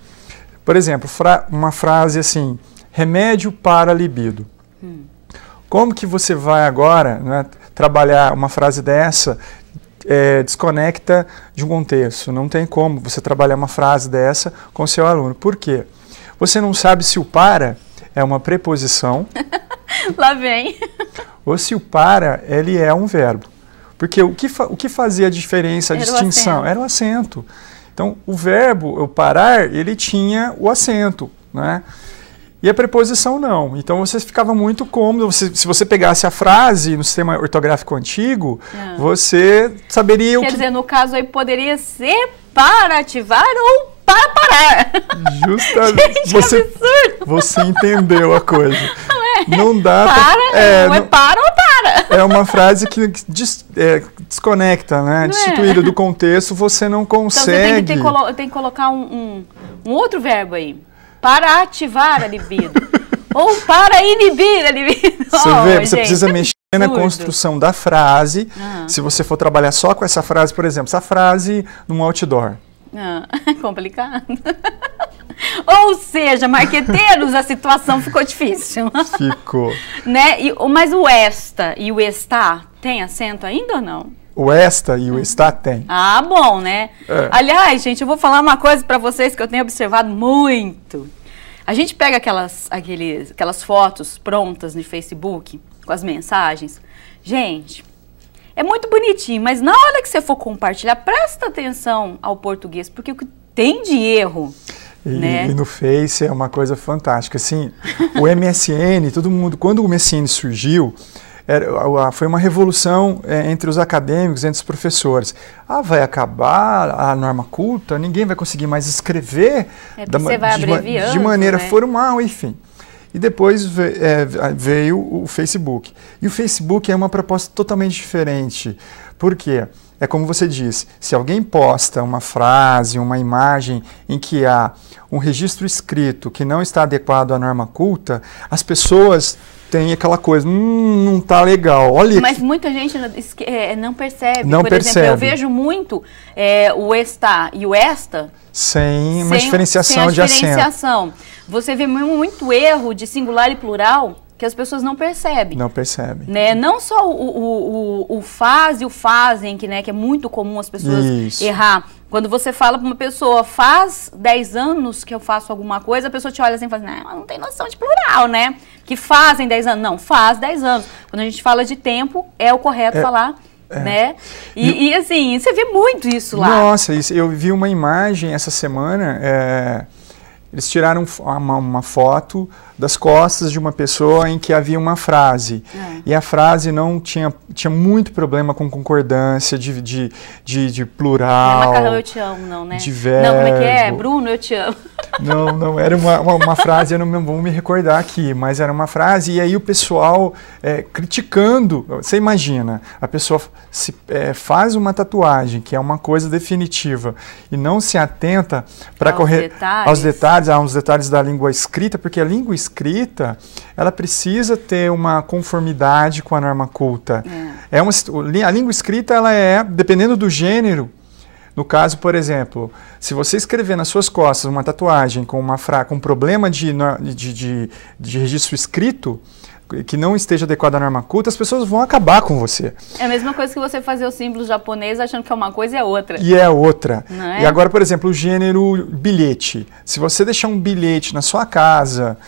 Por exemplo, uma frase assim, remédio para libido. Como que você vai agora, né, trabalhar uma frase dessa, desconecta de um contexto? Não tem como você trabalhar uma frase dessa com seu aluno. Por quê? Você não sabe se o para é uma preposição. Lá vem. Ou se o para, ele é um verbo. Porque o que fazia a diferença, a distinção? Era o acento. Então, o verbo, o parar, ele tinha o acento, né? E a preposição não. Então, você ficava muito cômodo. Se você pegasse a frase no sistema ortográfico antigo, você saberia Quer dizer, no caso aí, poderia ser para ativar ou para parar. Justamente. Gente, absurdo. Você entendeu a coisa. Não dá para, não é para ou para. É uma frase que desconecta, né? Destituída do contexto, você não consegue. Então você tem que colocar um outro verbo aí. Para ativar a libido. Ou para inibir a libido. Você precisa mexer na construção da frase. Se você for trabalhar só com essa frase, por exemplo, essa frase num outdoor. Complicado. Ou seja, marqueteiros, a situação ficou difícil. Ficou. Né? Mas o esta e o está tem acento ainda ou não? O esta e o está tem. Ah, bom, né? Aliás, gente, eu vou falar uma coisa para vocês que eu tenho observado muito. A gente pega aquelas fotos prontas no Facebook, com as mensagens. Gente, é muito bonitinho, mas na hora que você for compartilhar, presta atenção ao português, porque o que tem de erro... E no Face é uma coisa fantástica. Assim, o MSN, todo mundo, quando o MSN surgiu, foi uma revolução entre os acadêmicos, entre os professores. Vai acabar a norma culta, ninguém vai conseguir mais escrever de maneira formal, enfim. E depois veio o Facebook. E o Facebook é uma proposta totalmente diferente. Por quê? É como você disse, se alguém posta uma frase, uma imagem em que há um registro escrito que não está adequado à norma culta, as pessoas têm aquela coisa, não está legal. Olha Mas muita gente não percebe. Por exemplo, eu vejo muito o está e o esta sem uma diferenciação de acento. Você vê muito erro de singular e plural que as pessoas não percebem. Não percebem. Né? Não só o faz e o fazem, que é muito comum as pessoas errar. Quando você fala para uma pessoa, faz 10 anos que eu faço alguma coisa, a pessoa te olha assim e fala, não tem noção de plural, né? Que fazem 10 anos. Não, faz 10 anos. Quando a gente fala de tempo, é o correto falar, né? E assim, você vê muito isso lá. Nossa, eu vi uma imagem essa semana, eles tiraram uma foto das costas de uma pessoa em que havia uma frase. E a frase não tinha muito problema com concordância de plural. Não é macarrão, eu te amo, não, né? De verbo. Não, como é que é? Bruno, eu te amo. Não, era uma frase, eu não vou me recordar aqui, mas era uma frase, e aí o pessoal criticando. Você imagina, a pessoa faz uma tatuagem, que é uma coisa definitiva, e não se atenta para correr aos detalhes da língua escrita, porque a língua escrita, ela precisa ter uma conformidade com a norma culta. A língua escrita, ela dependendo do gênero. No caso, por exemplo, se você escrever nas suas costas uma tatuagem com com problema de registro escrito, que não esteja adequado à norma culta, as pessoas vão acabar com você. É a mesma coisa que você fazer o símbolo japonês achando que é uma coisa e é outra. E é outra. Não é? E agora, por exemplo, o gênero bilhete. Se você deixar um bilhete na sua casa,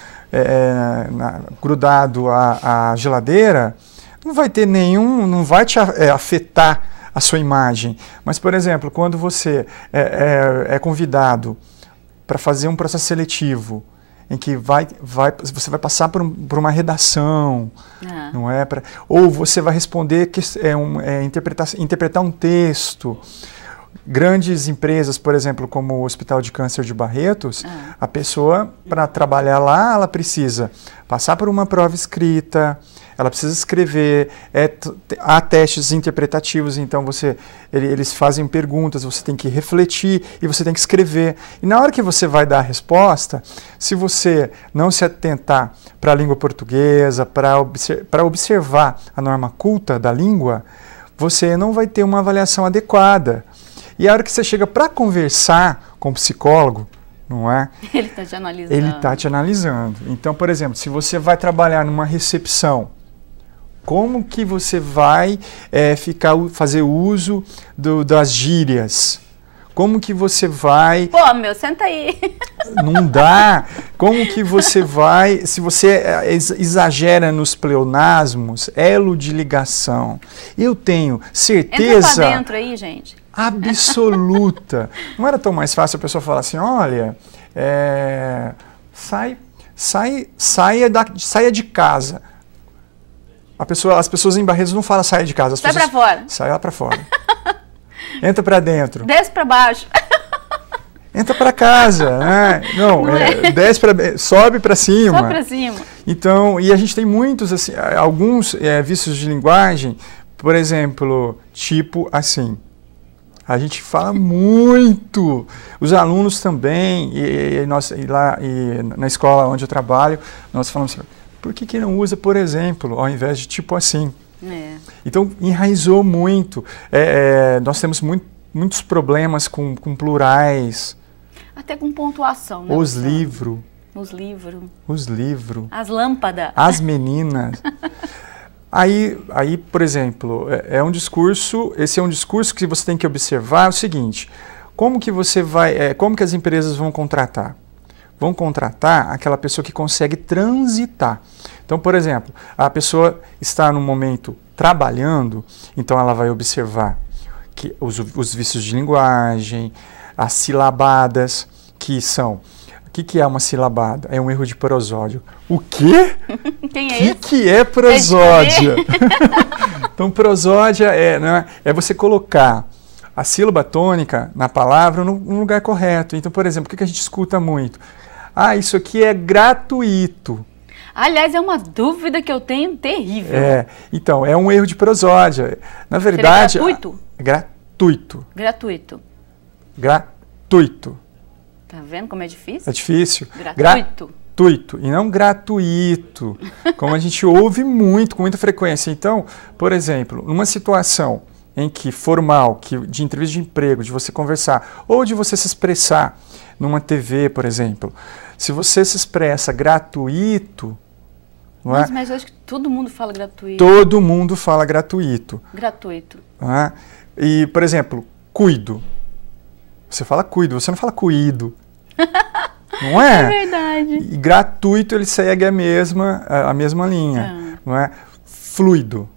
grudado à geladeira, não vai ter não vai te afetar a sua imagem. Mas, por exemplo, quando você é convidado para fazer um processo seletivo, em que você vai passar por uma redação, não é? Ou você vai responder, interpretar um texto. Grandes empresas, por exemplo, como o Hospital de Câncer de Barretos, a pessoa, para trabalhar lá, ela precisa passar por uma prova escrita, ela precisa escrever, há testes interpretativos, então eles fazem perguntas, você tem que refletir e você tem que escrever. E na hora que você vai dar a resposta, se você não se atentar para a língua portuguesa, para observar a norma culta da língua, você não vai ter uma avaliação adequada. E a hora que você chega para conversar com o psicólogo, não é? Ele está te analisando. Ele está te analisando. Então, por exemplo, se você vai trabalhar numa recepção, como que você vai fazer uso das gírias? Como que você vai... Pô, meu, senta aí. Não dá. Como que você vai... Se você exagera nos pleonasmos, elo de ligação. Eu tenho certeza... Entra pra dentro aí, gente. Absoluta. Não era tão mais fácil a pessoa falar assim, olha, saia de casa. As pessoas em Barretos não falam saia de casa. Sai pra fora. Sai lá pra fora. Entra pra dentro. Desce pra baixo. Entra pra casa, né? Sobe pra cima. Sobe pra cima. Então, e a gente tem muitos, assim, alguns vícios de linguagem, por exemplo, tipo assim. A gente fala muito, os alunos também, e na escola onde eu trabalho, nós falamos assim, por que não usa, por exemplo, ao invés de tipo assim? Então, enraizou muito. Nós temos muitos problemas com plurais. Até com pontuação, né? Os livros. As lâmpadas. As meninas. Aí, por exemplo, esse é um discurso que você tem que observar o seguinte, como que as empresas vão contratar? Vão contratar aquela pessoa que consegue transitar. Então, por exemplo, a pessoa está no momento trabalhando, então ela vai observar que os vícios de linguagem, as silabadas, que são... O que é uma silabada? É um erro de prosódio. O quê? Quem é esse? O que é prosódia? Então, prosódia é você colocar a sílaba tônica na palavra no lugar correto. Então, por exemplo, o que a gente escuta muito? Isso aqui é gratuito. Aliás, é uma dúvida que eu tenho terrível. Então, é um erro de prosódia. Na verdade... Seria gratuito? Gratuito. Tá vendo como é difícil? É difícil. Gratuito. E não gratuito, como a gente ouve com muita frequência. Então, por exemplo, numa situação em que formal, de entrevista de emprego, de você conversar, ou de você se expressar numa TV, por exemplo, se você se expressa gratuito... Mas eu acho que todo mundo fala gratuito. Todo mundo fala gratuito. Gratuito. E, por exemplo, cuido. Você fala cuido, você não fala cuído. Não é? É verdade. E gratuito, ele segue a mesma linha. Não é? Fluido.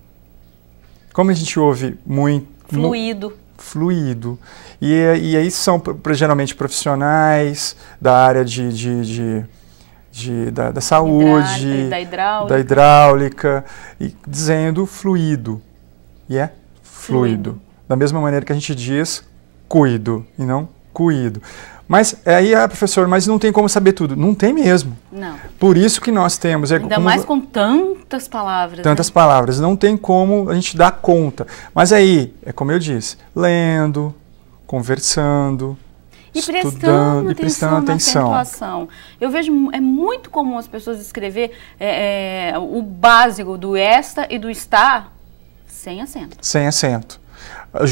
Como a gente ouve muito... fluido. E aí são geralmente profissionais da área da saúde, da hidráulica, e dizendo fluido. E é fluido. Da mesma maneira que a gente diz cuido e não cuido. Mas aí, professor, mas não tem como saber tudo. Não tem mesmo. Não. Por isso que nós temos... Ainda mais com tantas palavras. Tantas palavras. Não tem como a gente dar conta. Mas aí, é como eu disse, lendo, conversando, estudando e prestando atenção. Na acentuação. Eu vejo, é muito comum as pessoas escrever o básico do esta e do está sem acento. Sem acento. Os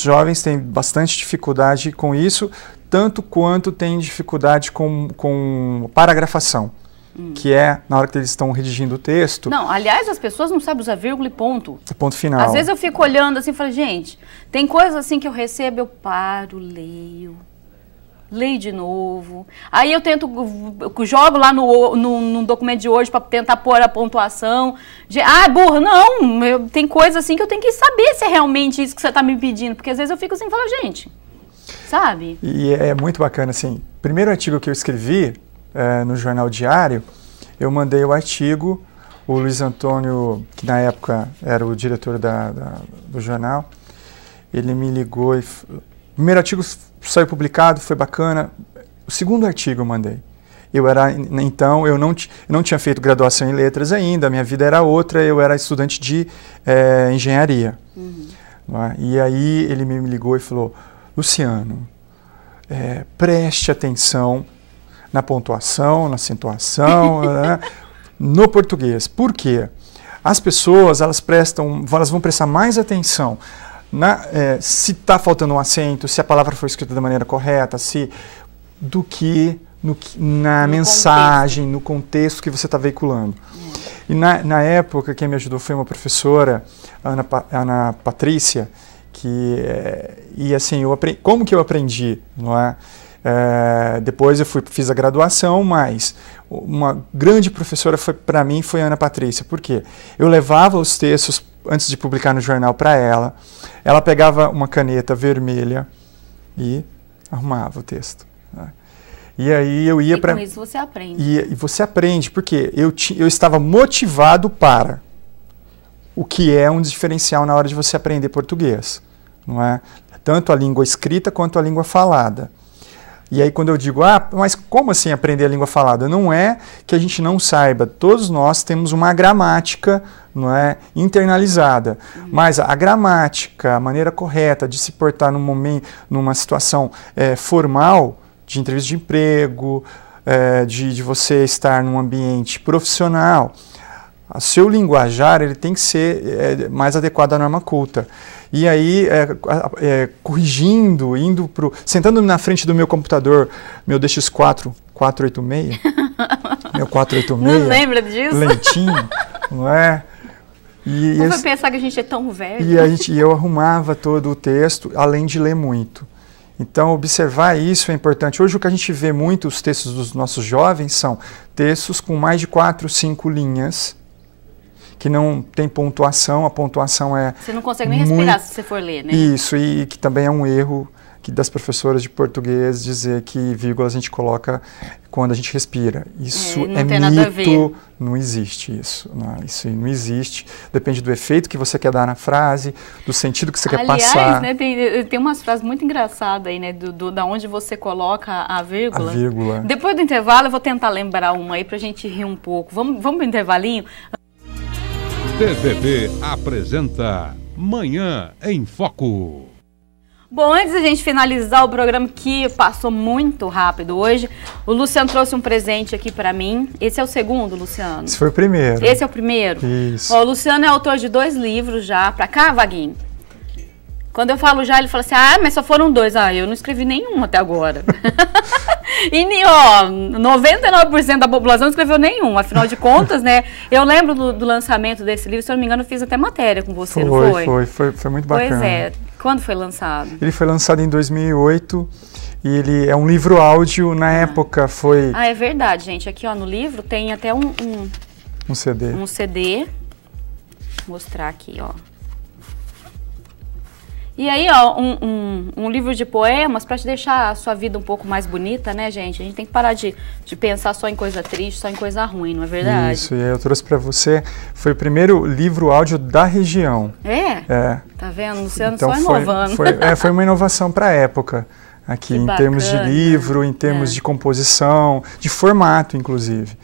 jovens têm bastante dificuldade com isso, tanto quanto têm dificuldade com paragrafação, que é na hora que eles estão redigindo o texto. Não, aliás, as pessoas não sabem usar vírgula e ponto. Ponto final. Às vezes eu fico olhando assim e falo, gente, tem coisas assim que eu recebo, eu paro, leio de novo. Aí eu jogo lá no documento de hoje para tentar pôr a pontuação. Burra, não, tem coisa assim que eu tenho que saber se é realmente isso que você está me pedindo, porque às vezes eu fico assim e falo, gente, sabe? E é muito bacana, assim, primeiro artigo que eu escrevi no Jornal Diário, eu mandei o artigo, o Luiz Antônio, que na época era o diretor do jornal, ele me ligou e... O primeiro artigo saiu publicado, foi bacana. O segundo artigo eu mandei. Então, eu não tinha feito graduação em letras ainda, a minha vida era outra, eu era estudante de engenharia. E aí ele me ligou e falou, Luciano, preste atenção na pontuação, na acentuação, no português. Por quê? As pessoas, elas vão prestar mais atenção se está faltando um acento, se a palavra foi escrita da maneira correta, do que na mensagem, no contexto que você está veiculando. E na época, quem me ajudou foi uma professora, Ana Patrícia, e assim, como que eu aprendi? Não é? Depois eu fiz a graduação, mas uma grande professora para mim foi a Ana Patrícia. Por quê? Eu levava os textos antes de publicar no jornal para ela, ela pegava uma caneta vermelha e arrumava o texto. Né? E aí eu ia para... com isso você aprende. E você aprende, porque eu estava motivado para o que é um diferencial na hora de você aprender português. Não é? Tanto a língua escrita quanto a língua falada. E aí quando eu digo, mas como assim aprender a língua falada? Não é que a gente não saiba, todos nós temos uma gramática, não é, internalizada, mas a gramática, a maneira correta de se portar numa situação formal, de entrevista de emprego, de você estar num ambiente profissional, o seu linguajar ele tem que ser mais adequado à norma culta. E aí, corrigindo, sentando na frente do meu computador, meu DX4 486, meu 486, não lembra disso? Lentinho, não é? Não vai pensar que a gente é tão velho. E eu arrumava todo o texto, além de ler muito. Então, observar isso é importante. Hoje, o que a gente vê muito, os textos dos nossos jovens, são textos com mais de 4, 5 linhas, que não tem pontuação, a pontuação é... Você não consegue nem respirar se você for ler, né? Isso, e que também é um erro das professoras de português dizer que vírgula a gente coloca quando a gente respira. Isso é mito, não existe isso. Isso não existe. Depende do efeito que você quer dar na frase, do sentido que você quer passar. Né, tem umas frases muito engraçadas aí, né? Da onde você coloca a vírgula. A vírgula. Depois do intervalo, eu vou tentar lembrar uma aí pra gente rir um pouco. Vamos pro intervalinho? TVB apresenta Manhã em Foco. Bom, antes da gente finalizar o programa, que passou muito rápido hoje, o Luciano trouxe um presente aqui para mim. Esse é o segundo, Luciano? Esse foi o primeiro. Esse é o primeiro? Isso. Ó, o Luciano é autor de 2 livros já. Pra cá, Vaguinho? Quando eu falo já, ele fala assim, mas só foram 2. Eu não escrevi nenhum até agora. E, 99% da população não escreveu nenhum. Afinal de contas, né? Eu lembro do lançamento desse livro, se eu não me engano, eu fiz até matéria com você, não foi? Foi muito bacana. Pois é. Quando foi lançado? Ele foi lançado em 2008 e ele é um livro áudio. Na época foi... é verdade, gente. Aqui, no livro tem até um CD. Um CD. Vou mostrar aqui, E aí, ó, um livro de poemas para te deixar a sua vida um pouco mais bonita, né, gente? A gente tem que parar de pensar só em coisa triste, só em coisa ruim, não é verdade? Isso, e eu trouxe para você, foi o primeiro livro áudio da região. É? É. Tá vendo? Luciano Então só inovando. Foi uma inovação para a época, aqui, Que em bacana. termos de livro, em termos de composição, de formato, inclusive.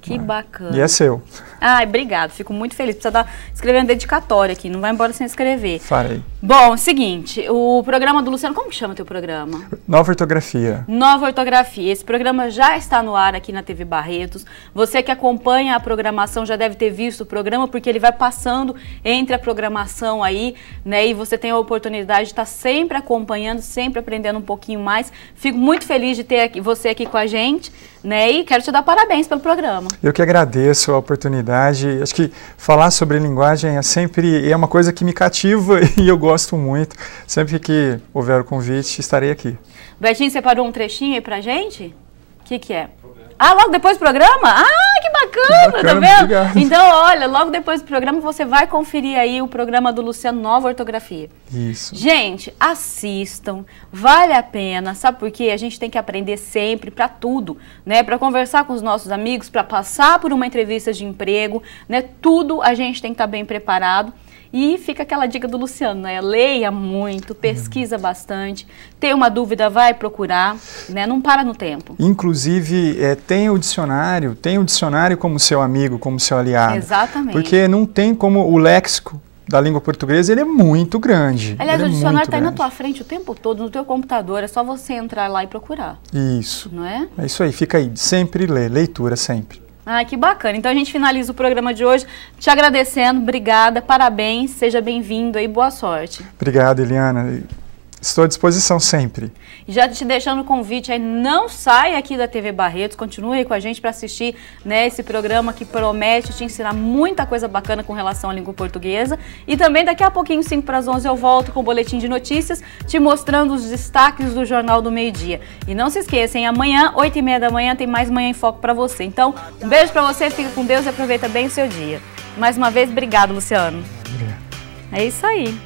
Que bacana. E é seu. Ai, obrigado. Fico muito feliz. Precisa escrever uma dedicatória aqui. Não vai embora sem escrever. Farei. Bom, seguinte. O programa do Luciano... Como que chama o teu programa? Nova Ortografia. Nova Ortografia. Esse programa já está no ar aqui na TV Barretos. Você que acompanha a programação já deve ter visto o programa, porque ele vai passando entre a programação aí, né? E você tem a oportunidade de estar sempre acompanhando, sempre aprendendo um pouquinho mais. Fico muito feliz de ter você aqui com a gente, né? E quero te dar parabéns pelo programa. Eu que agradeço a oportunidade. Acho que falar sobre linguagem é uma coisa que me cativa e eu gosto muito. Sempre que houver o convite, estarei aqui. Betinho separou um trechinho aí pra gente? O que é? Ah, logo depois do programa? Ah, que bacana, tá vendo? Obrigado. Então, olha, logo depois do programa você vai conferir aí o programa do Luciano Nova Ortografia. Isso. Gente, assistam, vale a pena, sabe por quê? A gente tem que aprender sempre para tudo, né? Para conversar com os nossos amigos, para passar por uma entrevista de emprego, né? Tudo a gente tem que estar bem preparado. E fica aquela dica do Luciano, né? Leia muito, pesquisa bastante, tem uma dúvida, vai procurar, né? Não para no tempo. Inclusive, tem o dicionário como seu amigo, como seu aliado. Exatamente. Porque não tem como o léxico da língua portuguesa, ele é muito grande. Aliás, o ele dicionário está aí na tua frente o tempo todo, no teu computador, é só você entrar lá e procurar. Isso. Não é? É isso aí, fica aí, sempre ler, leitura sempre. Ah, que bacana. Então a gente finaliza o programa de hoje te agradecendo, obrigada, parabéns, seja bem-vindo e boa sorte. Obrigado, Eliana. Estou à disposição sempre. Já te deixando o convite aí, não saia aqui da TV Barretos, continue aí com a gente para assistir, né, esse programa que promete te ensinar muita coisa bacana com relação à língua portuguesa. E também daqui a pouquinho, 5 para as 11, eu volto com o boletim de notícias, te mostrando os destaques do Jornal do Meio-Dia. E não se esqueçam, amanhã, 8h30 da manhã, tem mais Manhã em Foco para você. Então, um beijo para você, fica com Deus e aproveita bem o seu dia. Mais uma vez, obrigado, Luciano. Obrigado. É isso aí.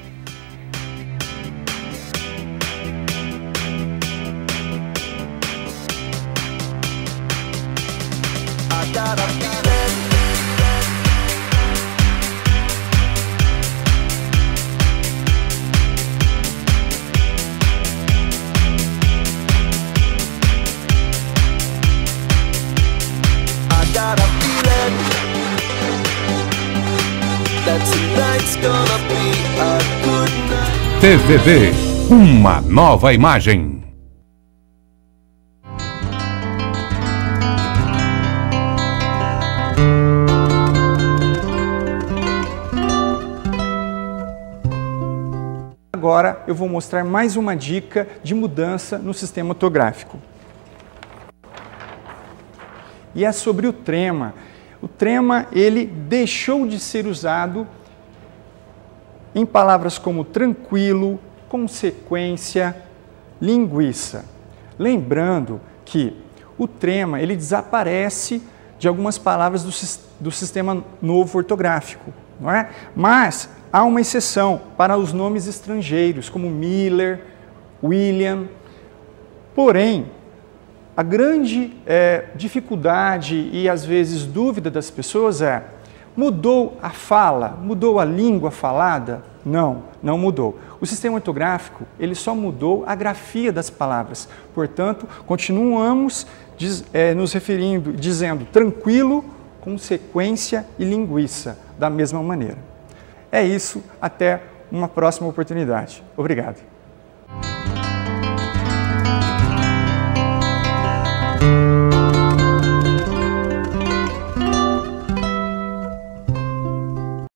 TVB, uma nova imagem. Agora eu vou mostrar mais uma dica de mudança no sistema ortográfico. E é sobre o trema. O trema, ele deixou de ser usado em palavras como tranquilo, consequência, linguiça. Lembrando que o trema, ele desaparece de algumas palavras do sistema novo ortográfico, não é? Mas há uma exceção para os nomes estrangeiros, como Miller, William. Porém, a grande dificuldade e, às vezes, dúvida das pessoas é: mudou a fala? Mudou a língua falada? Não, não mudou. O sistema ortográfico, ele só mudou a grafia das palavras. Portanto, continuamos nos referindo, dizendo tranquilo, consequência e linguiça, da mesma maneira. É isso, até uma próxima oportunidade. Obrigado.